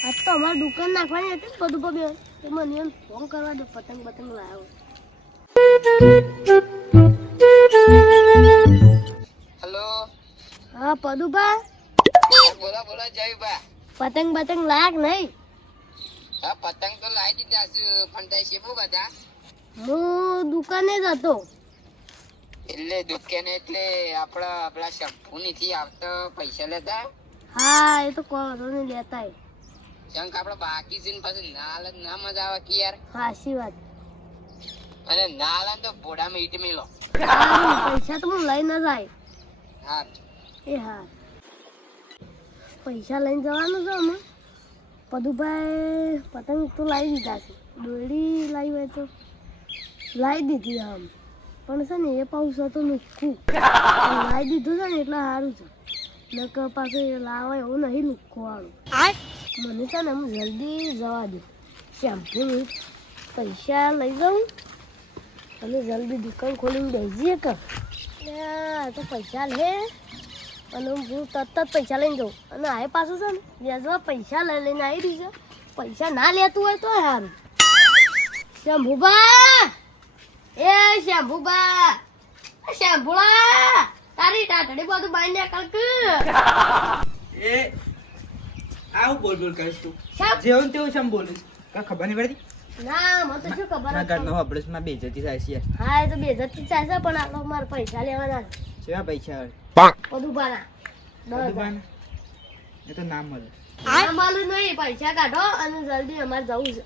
આજ તો અમારે દુકાન નાખવાની હતી બધું પબે તે મને એમ ફોન કરવા દે પતંગ પતંગ લાવ્યો. હેલો. હા પદુભા. બોલો બોલો જયભા. પતંગ પતંગ લાગ નહીં. હા પતંગ તો લાવી દીધા છે પણ તઈ શેબુ બધા. હું દુકાને જ હતો. એટલે દુકાને એટલે આપણા પેલા શંભુ નીથી આવતા પૈસા લેતા. હા એ તો કોરોને લેતા હે. શંખ આપડે બાકી છે ને પછી ના મજા આવે કે યાર. હાચી વાત. અને ના આલે તો ભોડામાં ઈટ મેલો. પૈસા તો હું લઈને જાય. હા એ હા પૈસા લઈને જવાનું છે અમે. પદુભાઈ પતંગ તો લાવી દીધા છે. દોરડી લાવી હોય તો લાવી દીધી આમ પણ છે ને એ પાઉસ તો લુખ્ખું લાવી દીધું છે ને એટલે સારું છે. નકર પાછું લાવે એવું નહીં લુખ્ખું વાળું. મને છે ને હું જલ્દી જવા દઉં. શેમ્પુ પૈસા લઈ જાઉં અને જલ્દી દુકાન ખોલીને બેસીએ કે તો પૈસા લે અને હું તરત જ પૈસા લઈને જાઉં. અને આ પાછું છે ને વ્યાજવા પૈસા લઈને આવી રહી છે. પૈસા ના લેતું હોય તો સારું. શંભુબા એ શંભુબા શંભુળા તારી ટાટડી બધું બાઈ ને કલક એ આવું બોલ બોલ કરીશ તું જેવું તેવું શમ બોલીશ કા ખબર નહીં પડતી. ના મને તો શું ખબર ના ઘરનો હબળસમાં બેઇજ્જતી થાય છે. હા એ તો બેજતી ચાલશે પણ આ લોકો મારે પૈસા લેવાના કેવા પૈસા પદુભાના 10,000. એ તો ના મળે. ના માલું નહીં પૈસા કાઢો અને જલ્દી અમારે જવું છે.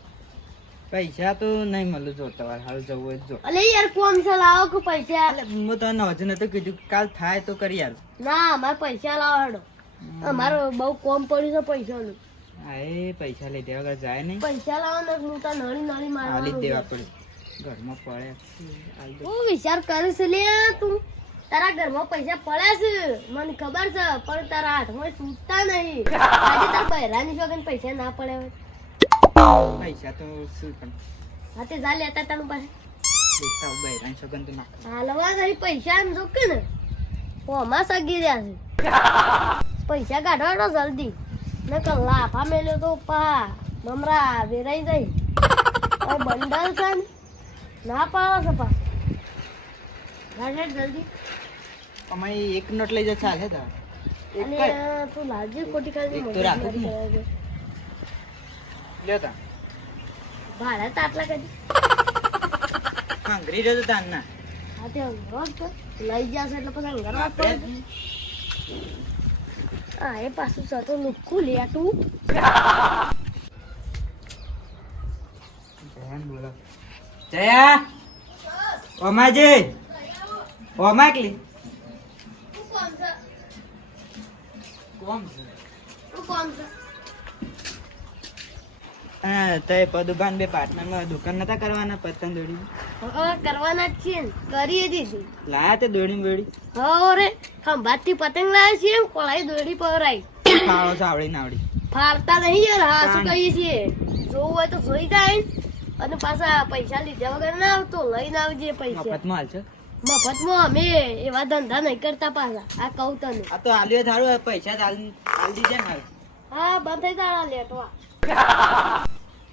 પૈસા તો નહીં મળે જો તમારે હાલ જવું હોય તો જો. અલે યાર કોમ છે લાવો કે પૈસા. એટલે હું તને હજુ નતો કીધું કાલ થાય તો કરી યાર. ના અમારે પૈસા લાવો હેડો. અમારે બહુ કોમ પડ્યું છે પૈસાનું. હા એ પૈસા લઈ દેવા વગર જાય નહીં. પૈસા લાવવાના હું તો નળી નળી હાલી જ દેવા મારવાનું. પડે ઘરમાં પડે. હું વિચાર કરીશ લે તું તારા ઘરમાં પૈસા પડ્યા છે મને ખબર છે પણ તારા હાથમાં છૂટતા નહીં. આજે તારા બહેરાની જોગન પૈસા ના પડ્યા હોય. પૈસા તો શું પણ હા તે જા લેતા તારું પાસે દેખતા બહેરાન છોકન તો નાખ. હાલવા નહીં પૈસા એમ જો કે ને ઓમાં સગી રહ્યા છે. પૈસા કાઢવાનો જલ્દી ને લાફા મેલ્યો તો પા મમરા વેરાઈ જાય. બંડલ છે ને ના પાડો છે પા જલ્દી. અમે એક નોટ લઈ જાય ચાલે તા એક અને કર તું લાવજે ખોટી ખાલી એક તો રાખો જ ને. લ્યો તા ભાડા તો આટલા કદી હાંગરી રહ્યો તો તાન ના હા તે અંગરવા તો લઈ જશે એટલે પછી અંગરવા પડે. હા એ પાછું છે તો લુખ્ખું લેટું. જયા ઓમાજી ઓમાકલી કોમ છે હા તે પદુભાન બે પાર્ટનરમાં દુકાન નતા કરવાના પતંગ દોડી કરવાના જ છીએ ને કરી દીધી. લાયા તે દોડી બેડી રે ખંભાતથી પતંગ લાવે છે એમ કોળાઈ દોડી પવરાઈ ખાવો છો આવડી ના આવડી ફાડતા નહીં યાર. હા શું કહીએ છીએ જોવું હોય તો જોઈ જાય અને પાછા પૈસા લીધા વગર ના આવતો લઈને આવજે પૈસા મફતમાં હાલ છે મફતમાં. અમે એવા ધંધા નહીં કરતા પાછા આ કહું તને. આ તો આલ્યો થાળું પૈસા હાલ દીધે ને હાલ હા બંધ થઈ તાળા લેટવા.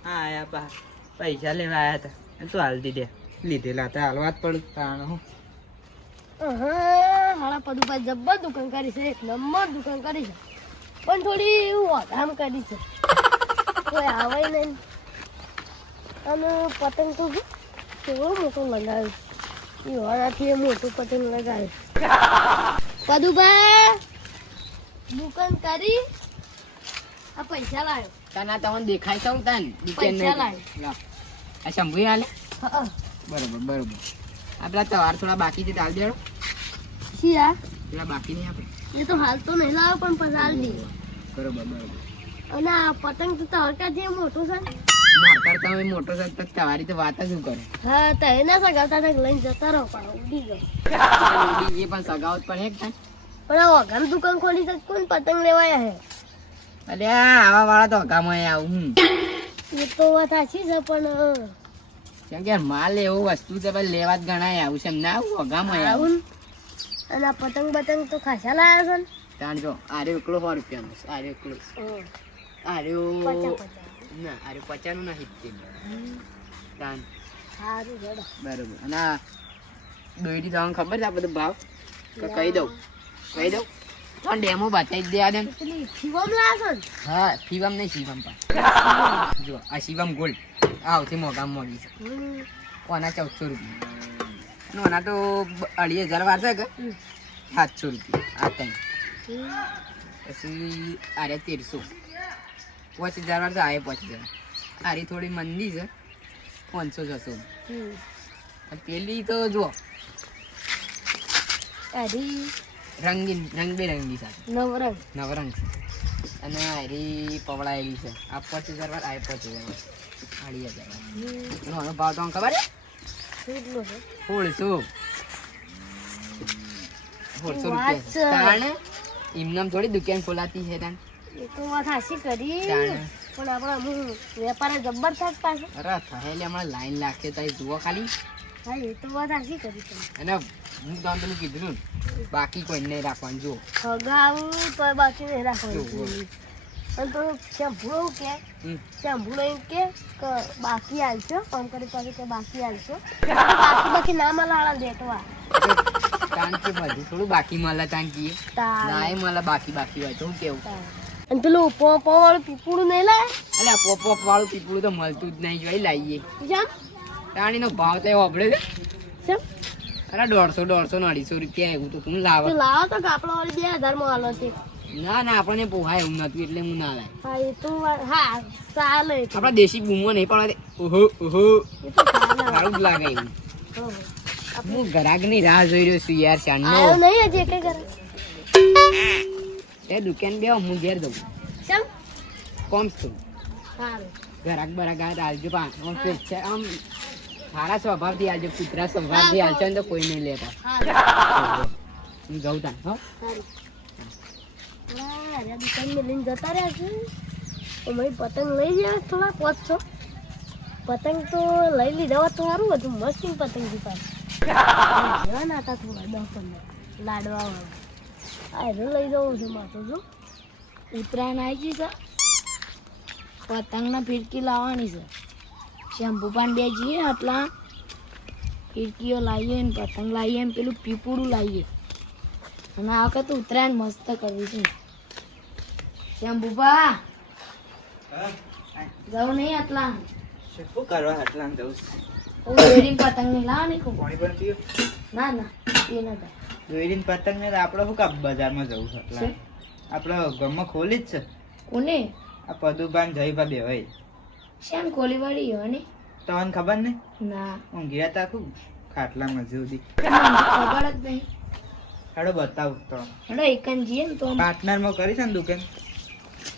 હા આયા પા પૈસા લેવા આયા હતા તો હાલ દીધે લીધેલા હતા હાલવા જ પડે તાણ હું હાડા પદુભાઈ જબ્બર દુકાન કરી છે. એક નંબર દુકાન કરી છે પણ થોડી વધામ કરી છે. કોઈ આવે નહીં. અને પતંગ તો કેવો મોટો લગાવ્યો. એ વાળાથી મોટું પતંગ લગાવ્યું. પદુભાઈ દુકાન કરી આ પૈસા લાવ્યો. તને તમને દેખાય છે હું તને પૈસા લાવ્યો. લા આ શંભુ હાલે હા બરોબર બરોબર. આપડા તવાર થોડા બાકી છે તાલ દેડો શિયા પેલા બાકી નહીં આપણે એ તો હાલ તો નહીં લાવ્યો પણ પછી હાલ દઈએ. બરોબર બરોબર. અને આ પતંગ તો તડકા જે મોટું છે ને. માર કરતા હોય મોટો છે તો તમારી તો વાત જ શું કરે. હા તો એના સગાવતા ને લઈને જતા રહો પણ ઉડી ગયો. એ પણ સગાવત પણ એક થાય. પણ આ વઘામ દુકાન ખોલી છે કોણ પતંગ લેવાયા હે. અરે આવા વાળા તો હકામાં આવું એ તો વાત સાચી છે પણ કેમ કે માલ એવું વસ્તુ છે ભાઈ લેવા જ ગણાય આવું છે એમ ના આવું હકામાં આવું. આવું અને આ પતંગ બતંગ તો ખાસા લાયા છે ને. તાણ જો આરે એકલો 100 રૂપિયાનો છે આરે એકલો. આર્યો પચા ના આર્યો 50 નું નહીં તે તાન સારું જડો બરોબર અને આ દોયડી તમને ખબર છે આ બધો ભાવ કે કહી દઉં તો ડેમો બતાવી દે આ દે પેલી શિવમ લાવો ને હા શિવમ નહીં શિવમ પણ જો આ શિવમ ગોલ્ડ આ સૌથી મોંઘામાં મોંઘી છે ઓના 1400 રૂપિયા અને ઓના તો 2500 વાર છે કે 700 રૂપિયા આ ટાઈમ પછી આરે 1300 5000 વાર છે આ 5000 આરી થોડી મંદી છે 500 600 પેલી તો જો અરી રંગીન રંગબેરંગી છે નવરંગ નવરંગ છે અને આરી પવળાયેલી છે આ 5000 વાર આ 5000 વાર 2500 વાર એનો ભાવ તમને ખબર છે કેટલો છે 1600 વાત છે. રૂપિયા તાણે એમનામ થોડી દુકાન ખોલાતી છે તાણ એ તો વાત હાસી કરી તાણે પણ આપણે અમુક વેપારે જબ્બર થાક પાસે અરે થયેલી હમણાં લાઈન લાગશે તો જુઓ ખાલી હા એ તો વાત હાસી કરી તમે અને હું તમને પેલું કીધું ને બાકી કોઈ નહીં રાખવાનું જુઓ હગાવું તો બાકી નહીં રાખવાનું જુઓ. અને તો શેમ્પૂ એવું કે હમ. શેમ્પૂ એમ કે બાકી હાલશો ફોન કરી પાસે કે બાકી હાલશો બાકી ના મળે દેટવા તાણ કે બધું થોડું બાકી મળે તાણ કીએ ના એ મળે બાકી હોય તો હું કેવું અને પેલું પો વાળું પીપુડું નહીં લાય એટલે પોપ વાળું પીપળું તો મળતું જ નહીં જોઈ લાવીએ જામ તાણીનો ભાવ તો એવો આપણે કેમ અરે 150 250 રૂપિયા એવું તો હું લાવે તો લાવો તો કાપડા વાળી 2000 માં હાલો તે ના આપણને પોહાય એવું નતું એટલે હું ના લાય હા એ તો હા ચાલે એ તો. આપણા દેશી બૂમો નહીં પડવા દે ઓહો ઓહો એ તો ચાલે સારું જ લાગે એવું ઓહો. હું ગ્રાહકની રાહ જોઈ રહ્યો છું યાર શાનનો આયો નહીં હજી એકે કરે એ દુકાન બે હું ઘેર દઉં ચમ કોમ છું સારું ગ્રાહક બરાગર આલજો આમ સારા સ્વભાવથી આલજો કૂતરા સ્વભાવથી આલજો ને તો કોઈ નહીં લેતા સારું હું જઉં તા હો સારું અરે દુકાનમાં લઈને જતા રહ્યા છે તો ભાઈ પતંગ લઈ જાય થોડા 500 પતંગ તો લઈ લીધા હોત તો સારું હતું મસ્ત પતંગ દીપા જેવા ના હતા થોડા 10-15 લાડવા વાળા આ એને લઈ જવું છે માથું જો ઉત્તરાયણ આવી ગઈ છે પતંગના ફિરકી લાવવાની છે શેમ્પુ પાન બે જઈએ આટલા ફિરકીઓ લાવીએ ને પતંગ લાવીએ ને પેલું પીપુડું લાવીએ અને આ વખત ઉત્તરાયણ મસ્ત કરવી છે શેમ્પુપા જવું નહીં આટલા શું કરવા આટલા જવું દોરીને પતંગ નહીં લાવવાની ખૂબ પાણી પણ પીઓ ના ના એ ના થાય દોરીને પતંગ ને આપણે શું કાપ બજારમાં જવું છે આટલા છે? આપણે ગામમાં ખોલી જ છે કોને આ પદુબાન જયભા બેવાય શ્યામ કોલી વાળી હોય ને તમને ખબર ને ના ઊંઘ્યા તા ખૂબ ખાટલામાં સુધી મને ખબર જ નહીં હાડો બતાવું તો હેડો એકન જઈએ ને તો આમ પાર્ટનરમાં કરી છે ને દુકાન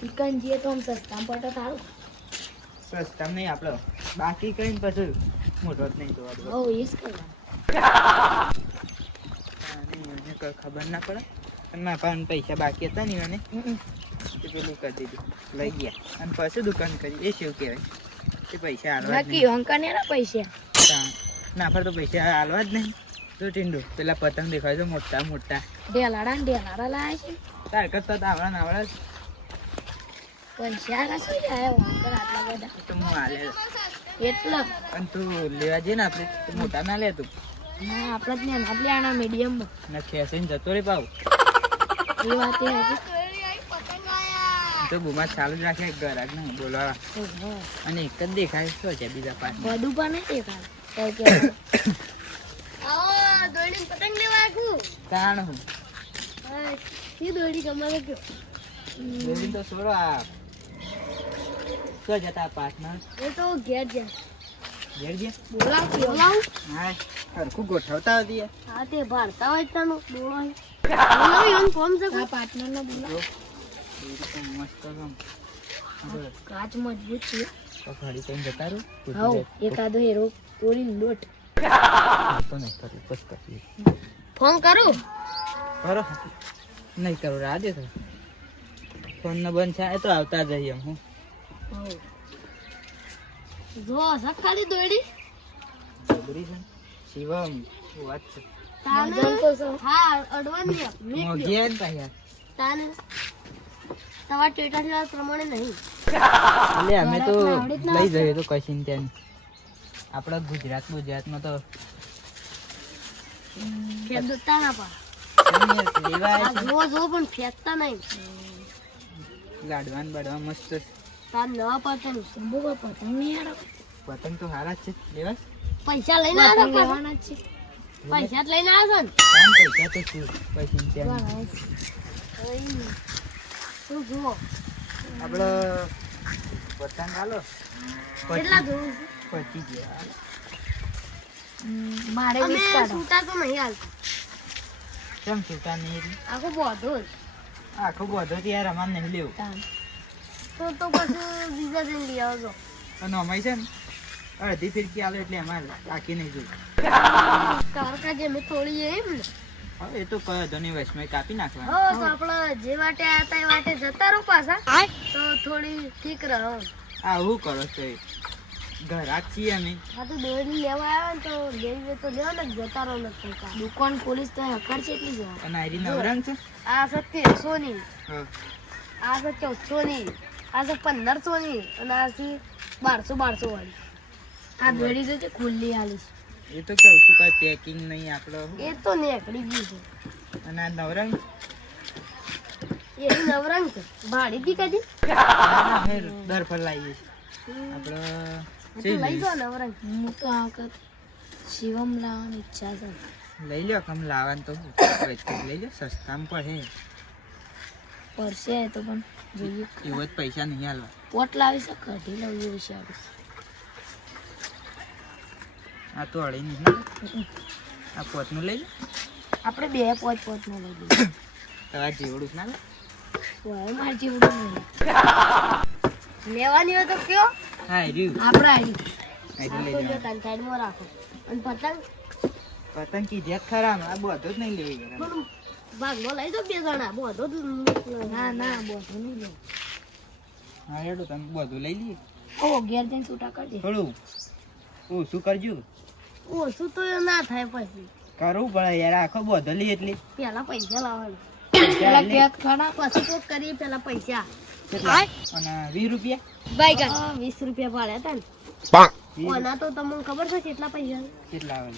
એકન જઈએ તો આમ સસ્તા પડે સારું સસ્તા નહીં આપણે બાકી કરીને પછી મોટો જ નહીં જોવા દો હો એ જ કરવા એને કોઈ ખબર ના પડે અને મારા પાસે પૈસા બાકી હતા ને મને તે પેલું કરી દીધું લઈ ગયા અને પછી દુકાન કરી એ શું કહેવાય એ પૈસા હાલવા જ નક્કી નહીં અંકને ના પૈસા ના પર તો પૈસા હાલવા જ નહીં તો ટીંડુ પેલા પતંગ દેખાય છે મોટા મોટા ઢેલાડા ને ઢેલાડા લાયા છે તાર કરતા તો આવડા આવડા પૈસા ના શું જાય અંકલ આટલા બધા તો હું હાલે એટલા પણ તું લેવા જઈએ ને આપણે તો મોટા ના લે તું ના આપણે જ ને આટલી આના મીડિયમમાં ને ખેંચીને જતો રે પાવ એ વાત એ હતી તો બુમા ચાલુ જ રાખે ઘરાક ને બોલવા ઓહો. અને એક જ દેખાય શું છે બીજા પાંચ બધું પણ નહીં દેખાય કઈ કે આવો દોડી પતંગ લેવા આખું કારણ હું ઈ દોડી કમાવે કયો દોરી તો છોડો આ શું જતા પાર્ટનર એ તો ઘેર જા ઘેર ગયા બોલાવ હા સરખું ગોઠવતા હતી યાર. હા તે ભારતા હોય તાનો બોલાવ યન કોમ છે આ પાર્ટનર નો બોલાવ દોરી તો મસ્ત છે આમ. બસ, કાચ મજબૂત છે તો ઘડી કઈ જતા રહો હાઉ એકાદો હેરો તોડી લોટ તો નહીં કરું બસ કરીએ ફોન કરું કરો નહીં કરો રાજે તો ફોન ને બંધ થાય તો આવતા જઈએ હું જો સખાલી દોડી બરી છે શિવમ વાત છે તાને હા અડવાની મોગી ને પાછા તાને તમારા ટેટા પ્રમાણે નહીં એટલે અમે તો આવડે જ ના લઈ જઈએ તો કશી ને ત્યાં આપણા ગુજરાતમાં તો ખેડૂતા ના પા લેવા આ જોવો જોવો પણ ફેંકતા નહીં ગાડવાન બાડવા મસ્ત છે. તાર નવા પતંગ શંભુ કોઈ પતંગ નહીં યાર પતંગ તો સારા જ છે લેવા પૈસા લઈને આવ્યા છો લેવાના જ છે પૈસા જ લઈને આવ્યા છો ને પૈસા તો શું કશી ને ત્યાં શું જુઓ આપણે પતંગ આલો કેટલા જોવું પચી ગયા મારે છૂટા તો નહીં હાલતું કેમ છૂટા નહીં આખો બોધો જ આખો બધો યાર અમારે નહીં લેવું તો પછી બીજા જઈને લઈ આવજો અને અમારી છે ને અડધી ફિરકી આલો એટલે અમારે આખી નહીં જોઈ કારકા જે મેં થોડી એમ ને હવે એ તો કયો હતો નહીં વચમાં કાપી નાખવા હો તો આપણે જે વાટે આયા તા એ વાટે જતા રહો પાછા તો થોડી ઠીક રહો આવું કરો તો ઘરાક છીએ અમે હા તો દોરી લેવા આવ્યા ને તો લેવી તો લેવા ને જતા રહો ને દુકાન પોલીસ તો હકર છે એટલી જવા અને આરી નવરંગ છે આ છે 1300 ની હા આ છે 1400 ની આ છે 1500 ની અને આ છે 1200 વાળી આ દોરી તો છે ખુલ્લી આલી એ તો કેવું શું કઈ પેકિંગ નહીં આપણો એ તો નીકળી ગયું છે અને આ નવરંગ એ નવરંગ છે ભાડી દી કદી અમે દર પર લાવીએ છીએ આપણે લઈ જાઓ નવરંગ હું તો આ શિવમ લાવવાની ઈચ્છા છે લઈ લો કમ લાવવાનું તો લઈ લો સસ્તામાં પડે પડશે તો પણ જોઈએ એવો જ પૈસા નહીં હાલવા પોટ લાવી શકે કઢી લાવી વિશે આ તો અડી નહીં આ પોતનું લઈ લો આપણે બે પોત નો લઈ લઈએ તમારે જેવડું જ ના લે ઓય માર જેવડું નહીં લેવાની હોય તો કયો હા રહ્યું આપણે આવી આટલું લઈ જો જવાનું. તન સાઈડમાં રાખો અને પતંગ પતંગ કીધે ખરા આ બધો જ નહીં લેવી યાર. પણ ભાગમાં લઈ દો બે જણા બધો જ ના ના બધો નહીં લે હા હેડો તમે બધું લઈ લઈએ ઓ ઘેર જઈને છૂટા કરી થોડું ઓછું કરજો ઓછું તો એ ના થાય પછી કરવું પડે યાર આખો બધો લઈએ એટલે પેલા પૈસા લાવવાના પૈસા લે. ખરા પછી તો કરીએ પેલા પૈસા કેટલા? અને 20 રૂપિયા બાઈક 20 રૂપિયા ભાડે હતા ને ઓના તો તમને ખબર છે કેટલા પૈસા કેટલા આવે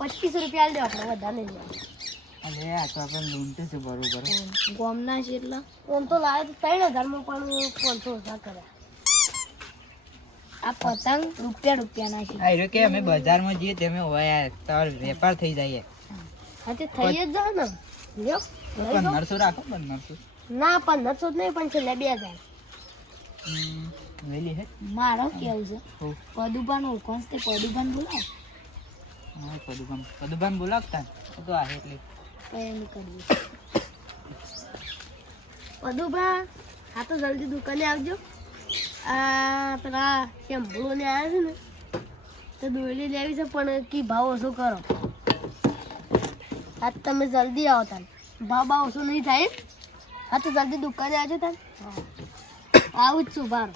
25 રૂપિયા લે આપણે વધારે નહીં લેવા અરે આ તો આપણે લૂંટે છે બરોબર ગોમના છે એટલા ઓમ તો લાવે તો 3000 માં પણ 500 કર્યા આ પતંગ રૂપિયા ના છે આ રહ્યો કે અમે બજારમાં જઈએ તેમે હોય તાર વેપાર થઈ જાય હા તે થઈ જ જાય ને લ્યો લઈ જાઓ. 1500 રાખો 1500 ના 1500 જ નહીં પણ છેલ્લે 2000 લઈ લે હે મારો કેવું છે હો પદુબાન ઓળખોન તે પદુબાન બોલાવ હા પદુબાન બોલાવતા તો આ એટલે કઈ નહીં કરવું પદુબા હા તો જલ્દી દુકાને આવજો આ પેલા શેમ્પૂ ને આવ્યા છે ને તો દોરી લેવી છે પણ કી ભાવ ઓછો કરો હા તો તમે જલ્દી આવો તાન ભાવ ઓછો નહીં થાય હા તો જલ્દી દુકાને આવજો તાન આવું જ છું બાર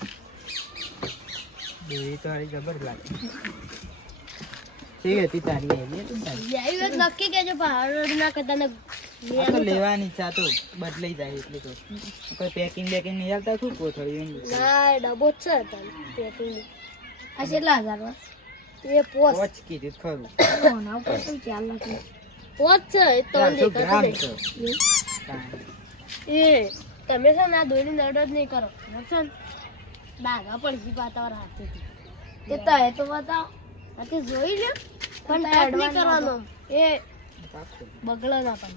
દોરી તો આરી જબર લાગે ઠીક હતી તારી આવી હતી ને તારી. લેવી હોય તો નક્કી કહેજો પહાડ ના કરતા ને આ તો લેવાની ચા તો બદલાઈ જાય એટલે તો કોઈ પેકિંગ બેકિંગ નહીં આવતા શું કોથળી એમ ના ડબ્બો જ છે તાન પેકિંગ આ કેટલા હજાર વાર એ પોસ વોચ કીધું ખરું કોના ઉપર તો 4 લાખ પોસ છે એ તો 400 ગ્રામ છે એ તમે છે ને આ દોરી નડ જ નહીં કરો છે ને ડાઘા પડશે પાતાવાર હાથેથી એ તો એ તો બતાવો આ તે જોઈ લે પણ ટાઈટ નહીં કરવાનો એ બગડે ના પણ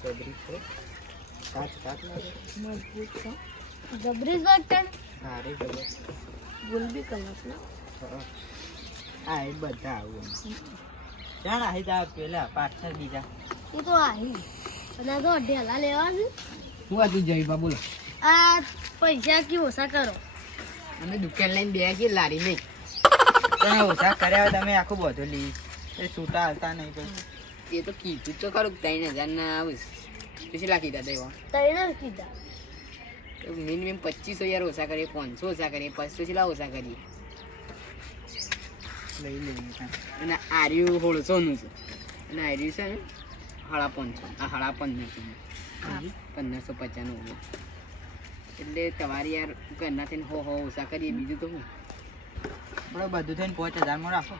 સબરી છે કાચ કાચ લાગે મજબૂત છે જબરી વાગતા ને સારી જબર ગુલબી કલર ને હા એ બધા આવું જાણ આહી જા પેલા પાછળ બીજા એ તો આહી અને આ તો ઢેલા લેવા છે હું આ તું જઈ બા બોલો આ પૈસા કી ઓછા કરો અમે દુકાન લઈને બે કે લારી નહીં તમે ઓછા કર્યા તમે આખું બધું લઈ એ છૂટા હાલતા નહીં પછી એ તો કીધું તો ખરું 3000 ના આવીશ કેટલા કીધા તા એવા તૈયાર કીધા મિનિમમ 2500 યાર ઓછા કરીએ 500 ઓછા કરીએ 500 કેટલા ઓછા કરીએ લઈ લઈએ અને આર્યું 1600 નું છે અને આર્યું છે ને 550 આ 1550 નું 1550 નું એટલે તમારી યાર ઘરના થઈને હો ઓછા કરીએ બીજું તો હું બરાબર બધું થઈને 5000 માં રાખો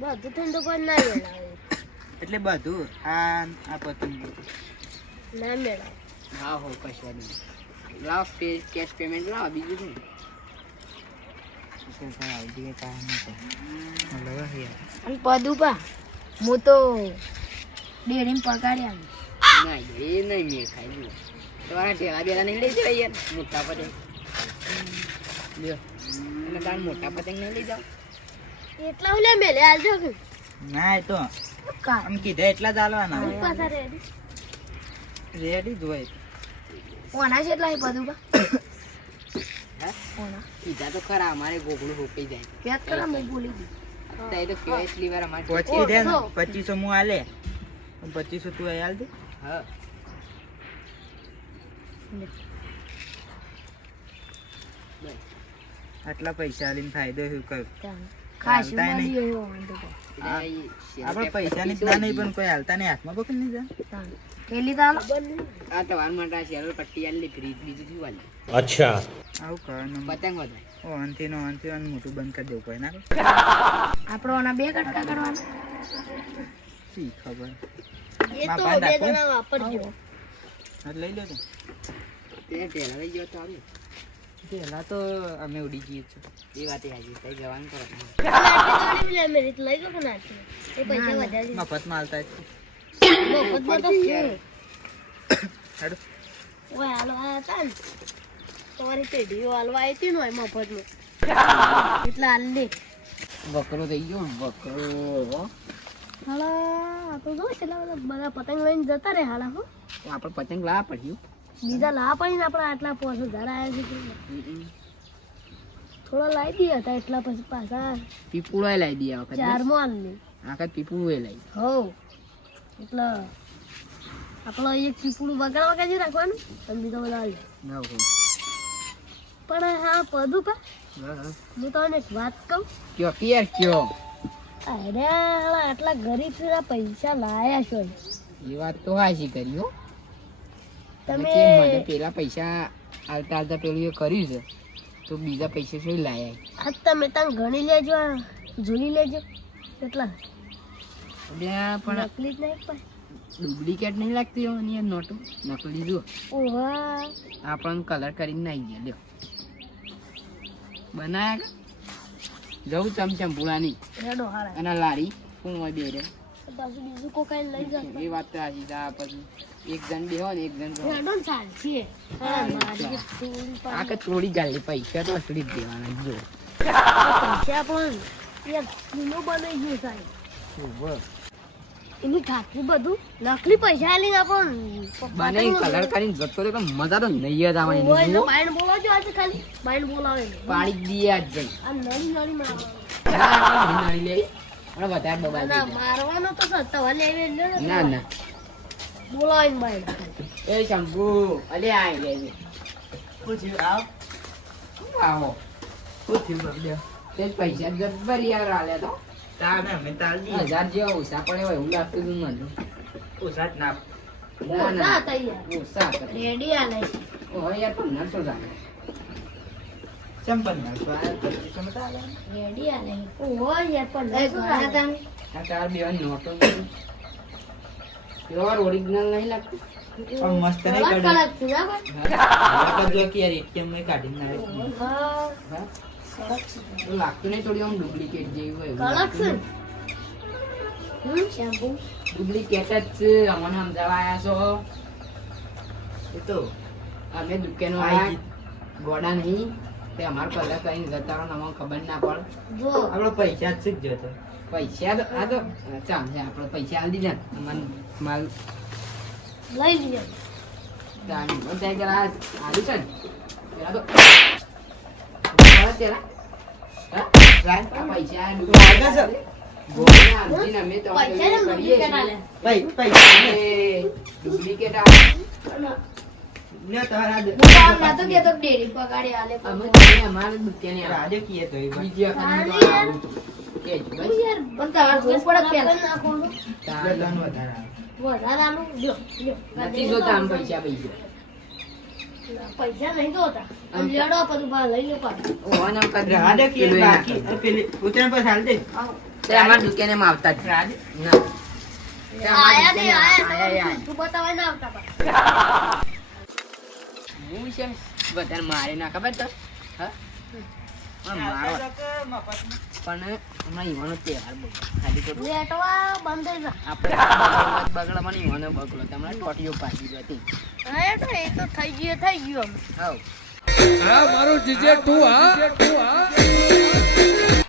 બધું થઈને તો કોઈ ના મેળાવે. એટલે બધું આ પતંગ ના મેળાવે. હા હો કશવા નહીં લાવ કેશ પેમેન્ટ લાવ બીજું શું અને પદુપા હું તો ડેરીમાં પગાડ્યા ના એ નહીં મેં ખાઈ જુઓ તમારા ઢેલા બેલા નહીં લઈ જવાય યાર મોટા પતંગ લ્યો અને તાર મોટા પતંગ નહીં લઈ જાઓ એટલા હું લે મેલે આવજો કે ના એ તો આમ કીધા એટલા જ આલવાના પાછા રેડી રેડી જ હોય ઓના જેટલા હે પદુપા હે ઓના કીધા તો ખરા અમારે ગોગળું હોકાઈ જાય પેટ કરા મેં બોલી દી અત્યારે તો કહેવાય એટલી વાર અમારે પહોંચી દે ને ઓહો. 2500 હું આલે 2500 તું અહીં આલ દે હા આટલા પૈસા આલીને ફાયદો શું કર ખાસી હાલતા મળી નહીં. એવો વાંધો તો. આપણે પૈસાની ના નહીં પણ કોઈ હાલતા નહીં હાથમાં પકડી નહીં જા તાન. પેલી તાલ આ તમારા માટે આ શેરલ પટ્ટી આલી ફ્રીજ બીજું શું આલી આવું કરવાનું પતંગ વધે ઓનથી નો ઓનથી ઓન મોટું બંધ કરી દેવું કોઈ ના આપણો ઓના બે કટકા કરવાના શી ખબર એ તો બાપા બે નાખો. જણા વાપરજો હા લઈ લો તો તે પહેલા લઈ ગયો તો આવ્યો પેલા તો અમે ઉડી જઈએ છીએ એ વાત હાજી કઈ જવાનું કરો આટલી લે મેરી લઈ ગયો કે ના એ પૈસા વધારી મફતમાં હાલતા જ મફતમાં તો શું હેડો ઓય હાલો આ હતા ને તમારી પેઢીઓ હાલવા આવી હતી ને ઓય મફતમાં એટલા હાલ લે બકરો થઈ ગયો બકરો હાલો આ તો જો છેલ્લા બધા પતંગ લઈને જતા રહે હાલા હો આપણે પતંગ લાવવા પડ્યું બીજા લા પડીને આપણે આટલા 5000 આવ્યા છે થોડા લાવી દઈએ હતા એટલા પછી પાછા પીપુળો લાવી દઈએ આ વખત ચારમાં હાલ લે આ વખત પીપુળું એ લાવી હો એટલે આપણો એક પીપળું વગાડવા રાખવાનું અને બીજો બધા હાલ પણ હા પદું પા હું તમને એક વાત કહું કયો પિયર કયો અરે હાલા આટલા ગરીબ છે પૈસા લાયા છો એ વાત તો હાશી કરી હો તમે કે મને પેલા પૈસા આલતા આલતા પેલું એ કર્યું છે તો બીજા પૈસા શું લાયા આજ તમે ત્યાં ગણી લેજો આ જોઈ લેજો કેટલા પણ નકલી જ નહીં પણ ડુપ્લિકેટ નહીં લાગતી હોય એની નોટો નકલી જુઓ ઓહા આપણને કલર કરીને નાઈ ગયા લ્યો બનાયા કે જવું ચમચંપુરાની રેડો હાડા અને લારી કોણ હોય બે રે પાછું બીજું કોઈ લઈ જશે એ વાત તો હાજી તા પછી એક જણ બેહો ને એક જણ રહો. રેડો ને ચાલશે હા મારી થોડી આ કે થોડી ગાલી પૈસા તો અસલી જ દેવાના જો પૈસા પણ યાર કિલો બનાવી ગયું સાહેબ એની ખાતરી બધું નકલી પૈસા આલીને બને કલર કરીને જતો રહ્યો પણ મજા તો નહીં જ આવવાની જુઓ. બાઈન બોલાવજો આજે ખાલી બાઈન બોલાવે પાડી જ દઈએ આજ જઈ આ નળી નળી મારવા નાની લેવી અને વધારે બબાલ ના થઈ જાય. મારવાનો તો સત્તા લેવે ના ના બોલાવીને બાઈન એ શંભુ અલે આય રે આવો તે પૈસા જબ્બર યાર આલ્યા તો તાને અમે તાલ દી 1000 જેવા ઓછા પડે હોય એવું લાગતું હતું મને ઓછા જ ના ના ના તૈયાર ઓછા કરે રેડી આલે ઓ યાર 1500 લાગે ચંપલ ના સ્વાદ સમતા રેડી આલે ઓહો યાર પણ ઘણા તમે આ તાર બેવાન નોટો નથી પ્યોર ઓરિજિનલ નહીં લાગતું પણ મસ્ત નહીં કલર કાઢી છે ના આ જો કે યાર ATM માં કાઢી ના ભાઈ હા તો લાગતું નહીં થોડી આમ ડુપ્લિકેટ જેવી હોય એવું કલર લાગતું છે શેમ્પુ ડુપ્લિકેટ જ છે અમને સમજાવવા આવ્યા છો એ તો અમે દુકાનો આવ્યા ગોડા નહીં તે અમારો કલર કરીને જતા રહો ને અમને ખબર ના પડે જો આપણો પૈસા જ શીખ જતો પૈસા તો આ તો ચાલશે આપણે પૈસા આલી દીધા ને મને માલ લઈ લઈએ ત્યાં જરા આલ્યું છે ને પેલા તો પેલા હા? આ પૈસા લાગે છે. ગોળના સમજીને અમે તો પૈસા ને કરીએ ડુપ્લિકેટ છીએ. આલે પૈસા એ ડુપ્લિકેટ આવે ને તારા હું તો આમ નતો કેતો કે ડેરી પગાડી આલે અમે પણ તો અમારે દુકાને આવે. રાજે કીએ તો એ વાત. બીજી વખત આલે તો યાર. આવું તો. કે જ હું ભાઈ. યાર પણ તમારે જોવું પડે પેલા નાખવાનું તારે બધાનું વધારે આવે. વધારે આલું લ્યો લ્યો નથી જોતા આમ પૈસા પૈસા પૈસા નહીં જોતા અને લેડો પદુભા લઈ લો પાછો. ઓવાને આમ કરી રાહ દે કે પેલું એ ના બાકી કરે. પેલી ઉતરાણ પર હાલ દે તે અમારા દુકાને માં આવતા જ રાહ દે. ના તે અમારા આયા દુકાને નહીં, આયા આયા. તું બતાવાય ના આવતા પાછા. હું છે બધાને મારે ના ખબર તો હા હા, મારો આવતા તો મફતમાં. પણ હમણાં ઈવાનો તહેવાર બગડો ખાલી ખોટું લેટવા બંધ થઈ જા. આપણે બગડો મને ઈવાનો બગડો તમને ટોટીઓ પાડી હતી હા એ તો થઈ ગયું હવ હા મારું જીજે તું હા